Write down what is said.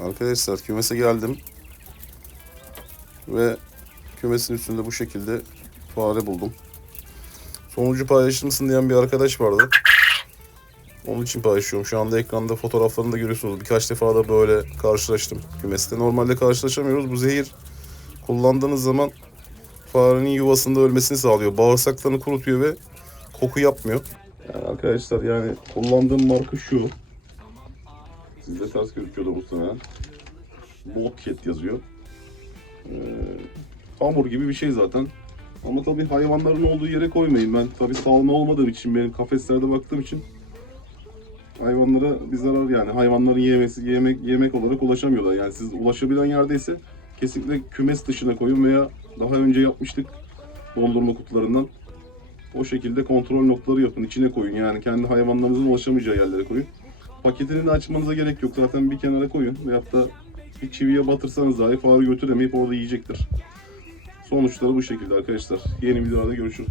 Arkadaşlar kümese geldim. Ve kümesin üstünde bu şekilde fare buldum. Sonucu paylaşır mısın diyen bir arkadaş vardı. Onun için paylaşıyorum. Şu anda ekranda fotoğraflarını da görüyorsunuz. Birkaç defa da böyle karşılaştım kümeste. Normalde karşılaşamıyoruz. Bu zehir kullandığınız zaman farenin yuvasında ölmesini sağlıyor. Bağırsaklarını kurutuyor ve koku yapmıyor. Yani arkadaşlar yani kullandığım marka şu. Sizde ters gözüküyordu muhtemelen. Bobcat yazıyor. Ee, hamur gibi bir şey zaten. Ama tabii hayvanların olduğu yere koymayın. Ben tabii salma olmadığım için, benim kafeslerde baktığım için hayvanlara bir zarar yani hayvanların yemesi yemek yemek olarak ulaşamıyorlar. Yani siz ulaşabilen yerdeyse kesinlikle kümes dışına koyun veya daha önce yapmıştık dondurma kutularından. O şekilde kontrol noktaları yapın. içine koyun. Yani kendi hayvanlarınızın ulaşamayacağı yerlere koyun. Paketini de açmanıza gerek yok. Zaten bir kenara koyun. Veyahut da bir çiviye batırsanız dahi fare götüremeyip orada yiyecektir. Sonuçları bu şekilde arkadaşlar. Yeni videolarda görüşürüz.